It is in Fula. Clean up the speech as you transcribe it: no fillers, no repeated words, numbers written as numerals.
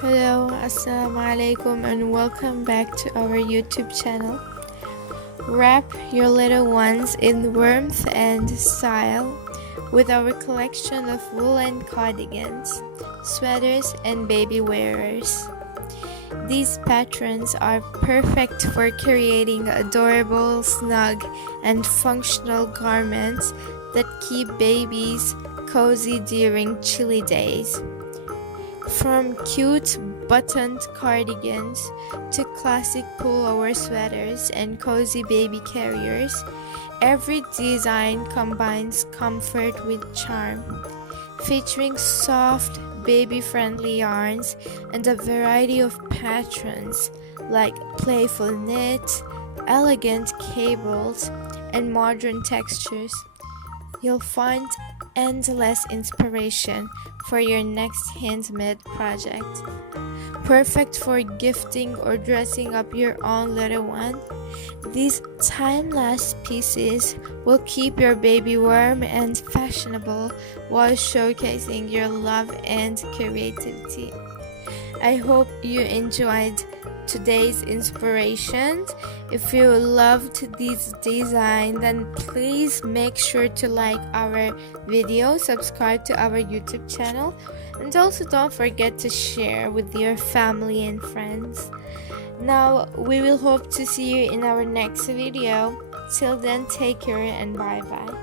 Hello, assalamu alaikum, and welcome back to our YouTube channel. Wrap your little ones in warmth and style with our collection of woolen cardigans, sweaters, and baby wearers. These patterns are perfect for creating adorable, snug, and functional garments that keep babies cozy during chilly days. From cute buttoned cardigans to classic pullover sweaters and cozy baby carriers, every design combines comfort with charm, featuring soft, baby-friendly yarns and a variety of patterns like playful knit, elegant cables, and modern textures. You'll find endless inspiration for your next handmade project. Perfect for gifting or dressing up your own little one, these timeless pieces will keep your baby warm and fashionable while showcasing your love and creativity. I hope you enjoyed today's inspirations. If you loved this design, then please make sure to like our video, subscribe to our YouTube channel, and also don't forget to share with your family and friends. Now we will hope to see you in our next video. Till then, take care and bye bye.